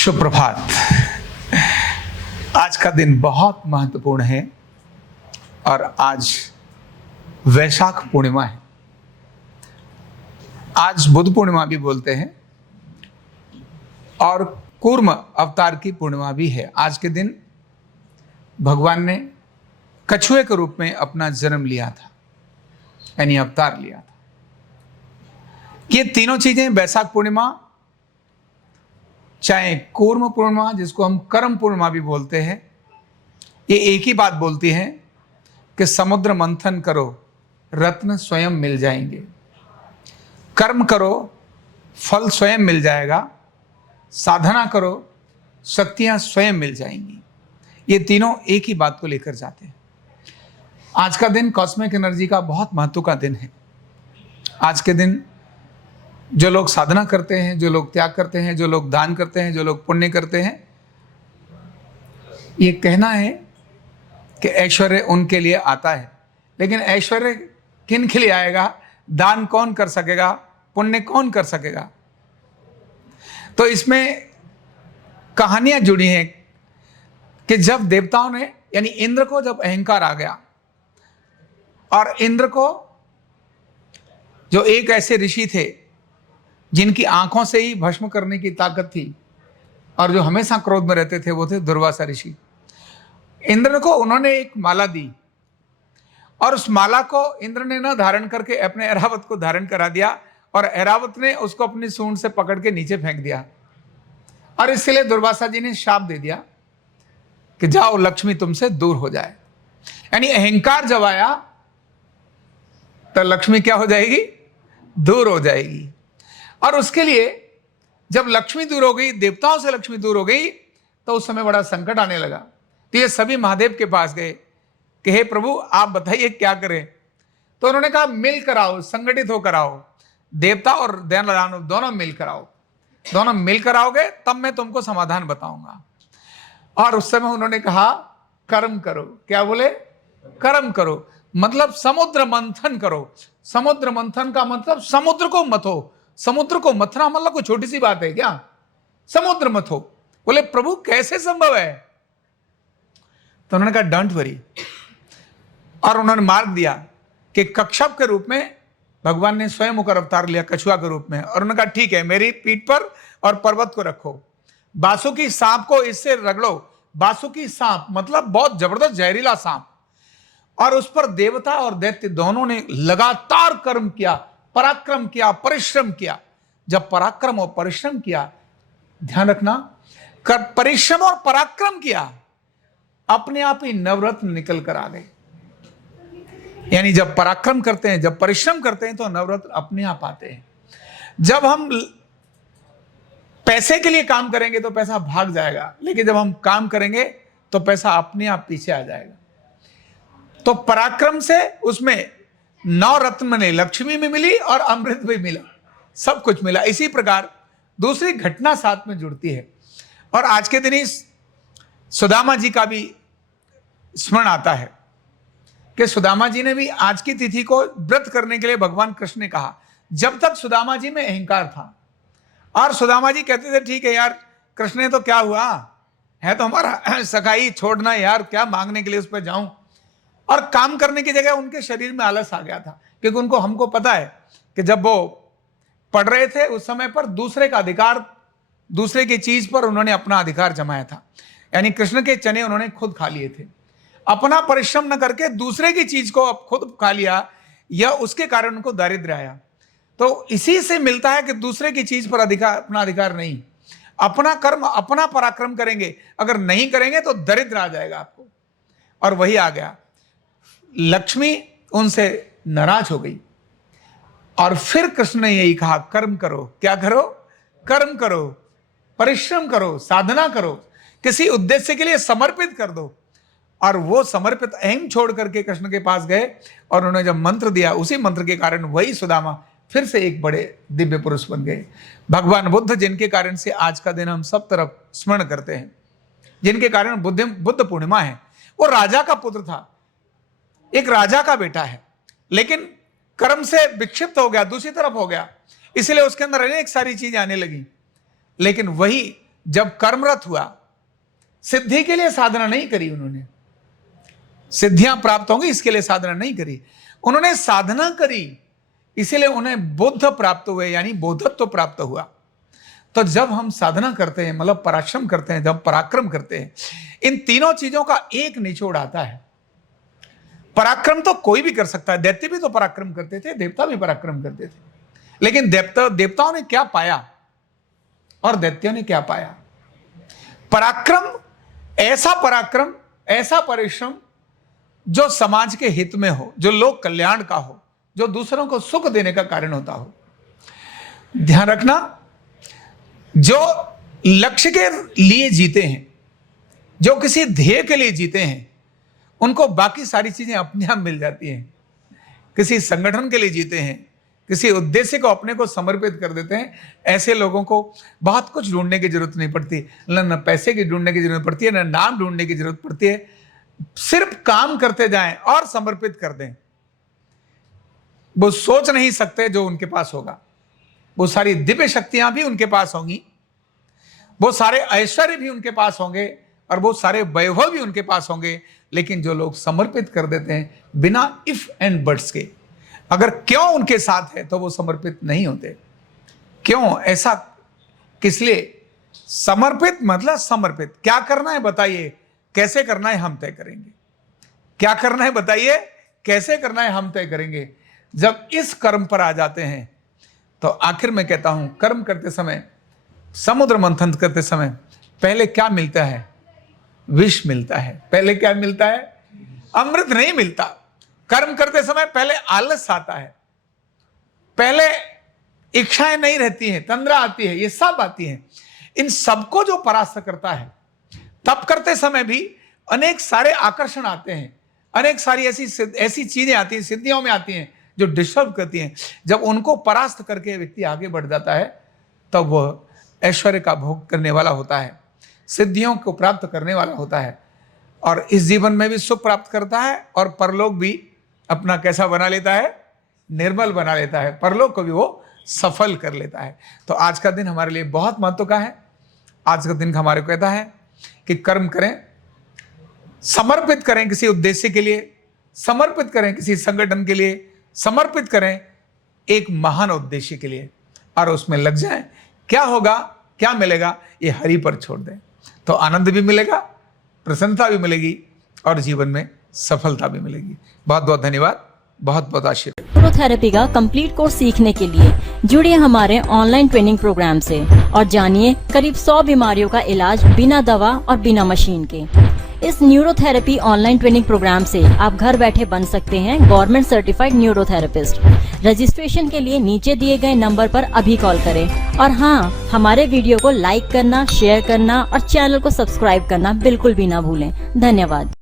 सुप्रभात। आज का दिन बहुत महत्वपूर्ण है और आज वैशाख पूर्णिमा है। आज बुद्ध पूर्णिमा भी बोलते हैं और कूर्म अवतार की पूर्णिमा भी है। आज के दिन भगवान ने कछुए के रूप में अपना जन्म लिया था, यानी अवतार लिया था। ये तीनों चीजें, वैशाख पूर्णिमा, चाहे कूर्म पूर्णिमा जिसको हम कर्म पूर्णिमा भी बोलते हैं, ये एक ही बात बोलती है कि समुद्र मंथन करो, रत्न स्वयं मिल जाएंगे। कर्म करो, फल स्वयं मिल जाएगा। साधना करो, शक्तियां स्वयं मिल जाएंगी। ये तीनों एक ही बात को लेकर जाते हैं। आज का दिन कॉस्मिक एनर्जी का बहुत महत्व का दिन है। आज के दिन जो लोग साधना करते हैं, जो लोग त्याग करते हैं, जो लोग दान करते हैं, जो लोग पुण्य करते हैं, ये कहना है कि ऐश्वर्य उनके लिए आता है। लेकिन ऐश्वर्य किन के लिए आएगा? दान कौन कर सकेगा? पुण्य कौन कर सकेगा? तो इसमें कहानियां जुड़ी हैं कि जब देवताओं ने, यानी इंद्र को जब अहंकार आ गया और इंद्र को, जो एक ऐसे ऋषि थे जिनकी आंखों से ही भस्म करने की ताकत थी और जो हमेशा क्रोध में रहते थे, वो थे दुर्वासा ऋषि। इंद्र को उन्होंने एक माला दी और उस माला को इंद्र ने न धारण करके अपने ऐरावत को धारण करा दिया और ऐरावत ने उसको अपनी सूंड से पकड़ के नीचे फेंक दिया। और इसलिए दुर्वासा जी ने शाप दे दिया कि जाओ, लक्ष्मी तुमसे दूर हो जाए। यानी अहंकार जब आया तो लक्ष्मी क्या हो जाएगी? दूर हो जाएगी। और उसके लिए जब लक्ष्मी दूर हो गई, देवताओं से लक्ष्मी दूर हो गई, तो उस समय बड़ा संकट आने लगा। तो ये सभी महादेव के पास गए कि हे प्रभु, आप बताइए क्या करें। तो उन्होंने कहा मिल कर आओ, संगठित होकर आओ, देवता और दानव दोनों मिलकर आओ। दोनों मिलकर आओगे तब मैं तुमको समाधान बताऊंगा। और उस समय उन्होंने कहा कर्म करो। क्या बोले? कर्म करो, मतलब समुद्र मंथन करो। समुद्र मंथन का मतलब समुद्र को मथो। समुद्र को मथना मतलब कोई छोटी सी बात है क्या? समुद्र मथो। बोले प्रभु कैसे संभव है? तो उन्होंने कहा डोंट वरी। और उन्होंने मार्ग दिया कि कच्छप के रूप में भगवान ने स्वयं होकर अवतार लिया, कछुआ के रूप में। और उन्होंने कहा ठीक है, मेरी पीठ पर और पर्वत को रखो, बासुकी सांप को इससे रगड़ो। बासुकी सांप मतलब बहुत जबरदस्त जहरीला सांप। और उस पर देवता और दैत्य दोनों ने लगातार कर्म किया, पराक्रम किया, परिश्रम किया। जब पराक्रम और परिश्रम किया, ध्यान रखना, परिश्रम और पराक्रम किया, अपने आप ही नवरत्न निकल कर आ गए। यानी जब पराक्रम करते हैं, जब परिश्रम करते हैं, तो नवरत्न अपने आप आते हैं। जब हम पैसे के लिए काम करेंगे तो पैसा भाग जाएगा, लेकिन जब हम काम करेंगे तो पैसा अपने आप पीछे आ जाएगा। तो पराक्रम से उसमें 9 रत्न मिले, लक्ष्मी भी मिली और अमृत भी मिला, सब कुछ मिला। इसी प्रकार दूसरी घटना साथ में जुड़ती है। और आज के दिन ही सुदामा जी का भी स्मरण आता है कि सुदामा जी ने भी आज की तिथि को व्रत करने के लिए भगवान कृष्ण ने कहा। जब तक सुदामा जी में अहंकार था और सुदामा जी कहते थे ठीक है यार, कृष्ण ने तो क्या हुआ है, तो हमारा सगाई छोड़ना यार, क्या मांगने के लिए उस पर जाऊं। और काम करने की जगह उनके शरीर में आलस आ गया था, क्योंकि हमको पता है कि जब वो पढ़ रहे थे उस समय पर दूसरे का अधिकार, दूसरे की चीज पर उन्होंने अपना अधिकार जमाया था। यानी कृष्ण के चने उन्होंने खुद खा लिए थे। अपना परिश्रम न करके दूसरे की चीज को खुद खा लिया, या उसके कारण उनको दारिद्र्य आया। तो इसी से मिलता है कि दूसरे की चीज पर अपना अधिकार नहीं। अपना कर्म, अपना पराक्रम करेंगे, अगर नहीं करेंगे तो दरिद्र आ जाएगा आपको। और वही आ गया। लक्ष्मी उनसे नाराज हो गई और फिर कृष्ण ने यही कहा कर्म करो। क्या करो? कर्म करो, परिश्रम करो, साधना करो, किसी उद्देश्य के लिए समर्पित कर दो। और वो समर्पित अहम छोड़ करके कृष्ण के पास गए और उन्होंने जब मंत्र दिया, उसी मंत्र के कारण वही सुदामा फिर से एक बड़े दिव्य पुरुष बन गए। भगवान बुद्ध, जिनके कारण से आज का दिन हम सब तरफ स्मरण करते हैं, जिनके कारण बुद्ध पूर्णिमा है। वो राजा का पुत्र था, एक राजा का बेटा है, लेकिन कर्म से विक्षिप्त हो गया, दूसरी तरफ हो गया, इसलिए उसके अंदर अनेक सारी चीजें आने लगी। लेकिन वही जब कर्मरत हुआ, सिद्धि के लिए साधना नहीं करी उन्होंने, सिद्धियां प्राप्त होंगी इसके लिए साधना नहीं करी, उन्होंने साधना करी, इसीलिए उन्हें बुद्ध प्राप्त हुए, यानी बोधत्व प्राप्त हुआ। तो जब हम साधना करते हैं, मतलब पराक्रम करते हैं, जब पराक्रम करते हैं, इन तीनों चीजों का एक निचोड़ आता है। पराक्रम तो कोई भी कर सकता है, दैत्य भी तो पराक्रम करते थे, देवता भी पराक्रम करते थे, लेकिन देवताओं ने क्या पाया और दैत्यों ने क्या पाया? पराक्रम, ऐसा परिश्रम जो समाज के हित में हो, जो लोक कल्याण का हो, जो दूसरों को सुख देने का कारण होता हो। ध्यान रखना, जो लक्ष्य के लिए जीते हैं, जो किसी ध्येय के लिए जीते हैं, उनको बाकी सारी चीजें अपने आप मिल जाती हैं। किसी संगठन के लिए जीते हैं, किसी उद्देश्य को अपने को समर्पित कर देते हैं, ऐसे लोगों को बहुत कुछ ढूंढने की जरूरत नहीं पड़ती, न पैसे की ढूंढने की जरूरत पड़ती है, न नाम ढूंढने की जरूरत पड़ती है। सिर्फ काम करते जाएं और समर्पित कर दें। वो सोच नहीं सकते जो उनके पास होगा, वो सारी दिव्य शक्तियां भी उनके पास होंगी, वो सारे ऐश्वर्य भी उनके पास होंगे और वो सारे वैभव भी उनके पास होंगे, लेकिन जो लोग समर्पित कर देते हैं बिना इफ एंड बट्स के, अगर क्यों उनके साथ है तो वो समर्पित नहीं होते। क्यों? ऐसा किस लिए? समर्पित मतलब समर्पित। क्या करना है बताइए, कैसे करना है हम तय करेंगे। क्या करना है बताइए, कैसे करना है हम तय करेंगे। जब इस कर्म पर आ जाते हैं तो आखिर में कहता हूं, कर्म करते समय, समुद्र मंथन करते समय पहले क्या मिलता है? विष मिलता है। पहले क्या मिलता है? अमृत नहीं मिलता। कर्म करते समय पहले आलस आता है, पहले इच्छाएं नहीं रहती हैं, तंद्रा आती है, ये सब आती हैं। इन सबको जो परास्त करता है, तप करते समय भी अनेक सारे आकर्षण आते हैं, अनेक सारी ऐसी चीजें आती हैं, सिद्धियों में आती हैं जो डिस्टर्ब करती हैं। जब उनको परास्त करके व्यक्ति आगे बढ़ जाता है तब वह ऐश्वर्य का भोग करने वाला होता है, सिद्धियों को प्राप्त करने वाला होता है, और इस जीवन में भी सुख प्राप्त करता है और परलोक भी अपना कैसा बना लेता है? निर्मल बना लेता है, परलोक को भी वो सफल कर लेता है। तो आज का दिन हमारे लिए बहुत महत्व का है। आज का दिन हमारे को कहता है कि कर्म करें, समर्पित करें किसी उद्देश्य के लिए, समर्पित करें किसी संगठन के लिए, समर्पित करें एक महान उद्देश्य के लिए और उसमें लग जाएं। क्या होगा, क्या मिलेगा, ये हरि पर छोड़ दें तो आनंद भी मिलेगा, प्रसन्नता भी मिलेगी और जीवन में सफलता भी मिलेगी। बहुत बहुत धन्यवाद, बहुत बहुत आशीर्वाद। न्यूरोथेरेपी का कंप्लीट कोर्स सीखने के लिए जुड़िए हमारे ऑनलाइन ट्रेनिंग प्रोग्राम से और जानिए करीब 100 बीमारियों का इलाज बिना दवा और बिना मशीन के। इस न्यूरोथेरेपी ऑनलाइन ट्रेनिंग प्रोग्राम से आप घर बैठे बन सकते हैं गवर्नमेंट सर्टिफाइड न्यूरोथेरेपिस्ट। रजिस्ट्रेशन के लिए नीचे दिए गए नंबर पर अभी कॉल करें और हाँ, हमारे वीडियो को लाइक करना, शेयर करना और चैनल को सब्सक्राइब करना बिल्कुल भी ना भूलें। धन्यवाद।